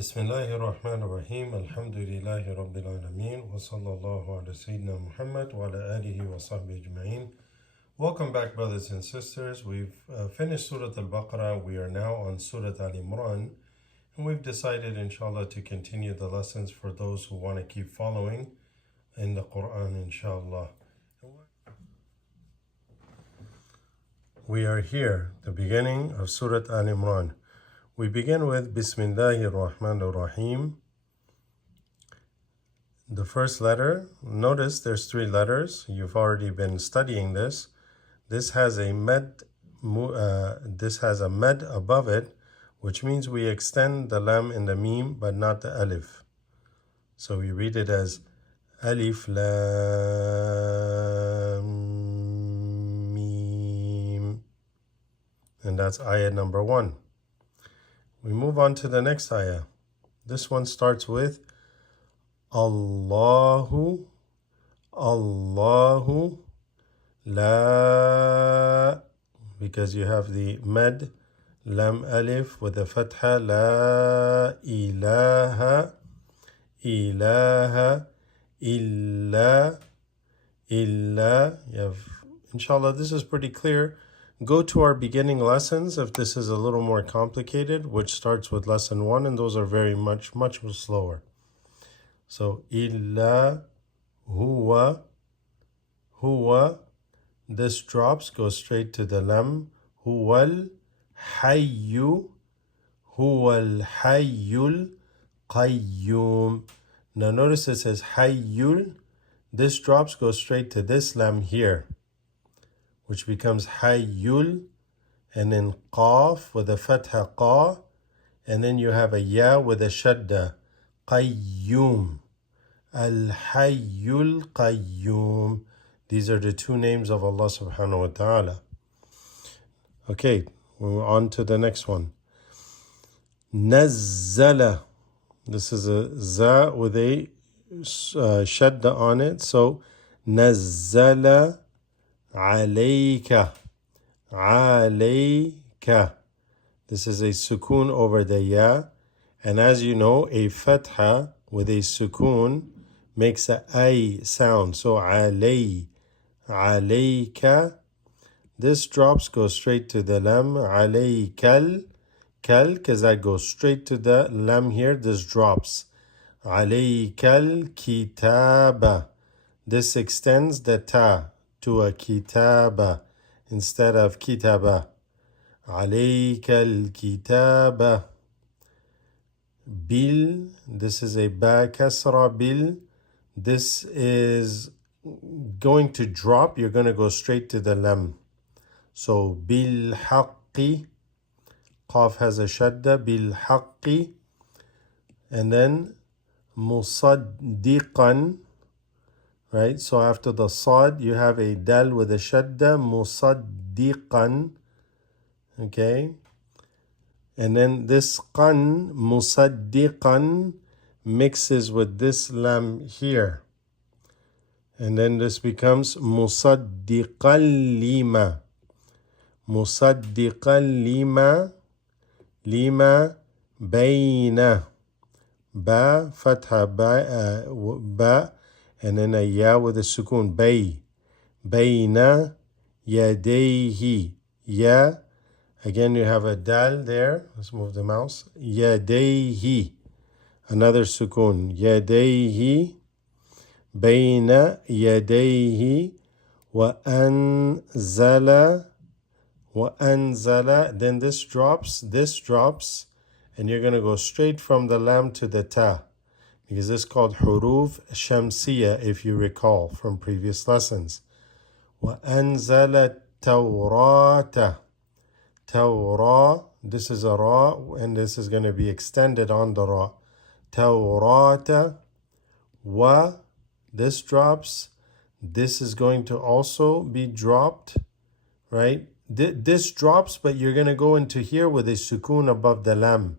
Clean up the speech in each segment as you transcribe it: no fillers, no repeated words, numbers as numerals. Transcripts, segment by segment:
Bismillahir Rahmanir Rahim. Alhamdulillahi Rabbil Alameen. Wa sallallahu ala Sayyidina Muhammad wa ala alihi wa sahbihi ajma'in. Welcome back, brothers and sisters. We've finished Surah Al-Baqarah. We are now on Surah Al-Imran. And we've decided, inshallah, to continue the lessons for those who want to keep following in the Quran, inshallah. We are here, the beginning of Surah Al-Imran. We begin with Bismillahir Rahmanir Rahim. The first letter, notice there's three letters. You've already been studying this. This has a med above it, which means we extend the lam in the mim, but not the alif. So we read it as alif lam mim. And that's ayah number 1. We move on to the next ayah. This one starts with Allahu, Allahu, La, because you have the med, lam alif with the fatha, La ilaha, ilaha, illa, illa. You have, inshallah, this is pretty clear. Go to our beginning lessons if this is a little more complicated, which starts with lesson 1, and those are very much slower. So, illa, huwa, huwa, this drops, goes straight to the lam. Huwal hayyu, huwal hayyul qayyum. Now notice it says hayyul. This drops, goes straight to this lam here, which becomes hayyul, and then qaf with a fatha qa, and then you have a ya with a shadda, qayyum, al-hayyul qayyum. These are the two names of Allah subhanahu wa ta'ala. Okay, we're on to the next one. Nazzala. This is a za with a shadda on it, so nazzala alayka, alayka. This is a sukoon over the ya, and as you know, a fatha with a sukoon makes a ay sound. So alay, alayka. This drops, goes straight to the lam. Alaykal, kal, because that goes straight to the lam here. This drops. Alaykal kitaba. This extends the ta to a kitaba instead of kitaba. Alaykal kitaba. Bil, this is a ba kasra bil. This is going to drop. You're going to go straight to the lam. So bil haqqi. Qaf has a shadda. Bil haqqi. And then musaddiqan. Right, so after the sad, you have a dal with a shadda, musaddiqan, okay? And then this qan, musaddiqan, mixes with this lam here. And then this becomes musaddiqan lima. Musaddiqan lima, lima bayna. Ba, fatha, ba, and then a ya with a sukoon, bay, bayna yadayhi, ya. Again, you have a dal there. Let's move the mouse. Yadayhi, another sukoon, yadayhi, bayna yadayhi, wa anzala, wa anzala. Then this drops, and you're going to go straight from the lam to the ta, because this is called huruf shamsiya, if you recall from previous lessons. وَأَنزَلَ التَّوْرَاةَ. Tawra, this is a ra, and this is going to be extended on the ra. Tawrata. Wa, this drops. This is going to also be dropped, right? This drops, but you're going to go into here with a sukoon above the lam.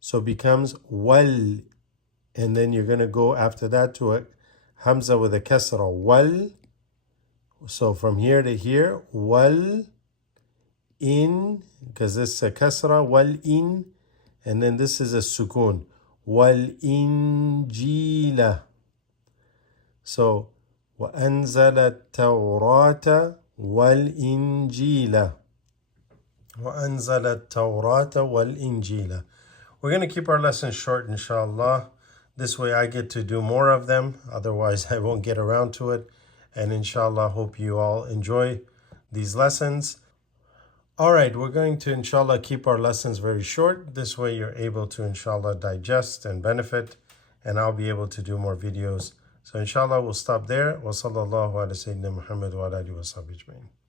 So it becomes wal. And then you're going to go after that to a hamza with a kasra, wal. So from here to here, wal in, because this is a kasra, wal in, and then this is a sukoon. وَالْإِنْجِيلَ. So, وَأَنزَلَ التَّوْرَاةَ وَالْإِنْجِيلَ. وَأَنزَلَ التَّوْرَاةَ وَالْإِنْجِيلَ. We're going to keep our lessons short, inshallah. This way I get to do more of them. Otherwise, I won't get around to it. And inshallah, hope you all enjoy these lessons. All right, we're going to, inshallah, keep our lessons very short. This way you're able to, inshallah, digest and benefit. And I'll be able to do more videos. So inshallah, we'll stop there. Wa sallallahu ala sayyidina Muhammad wa ala alihi wa sahbihi ajma'in.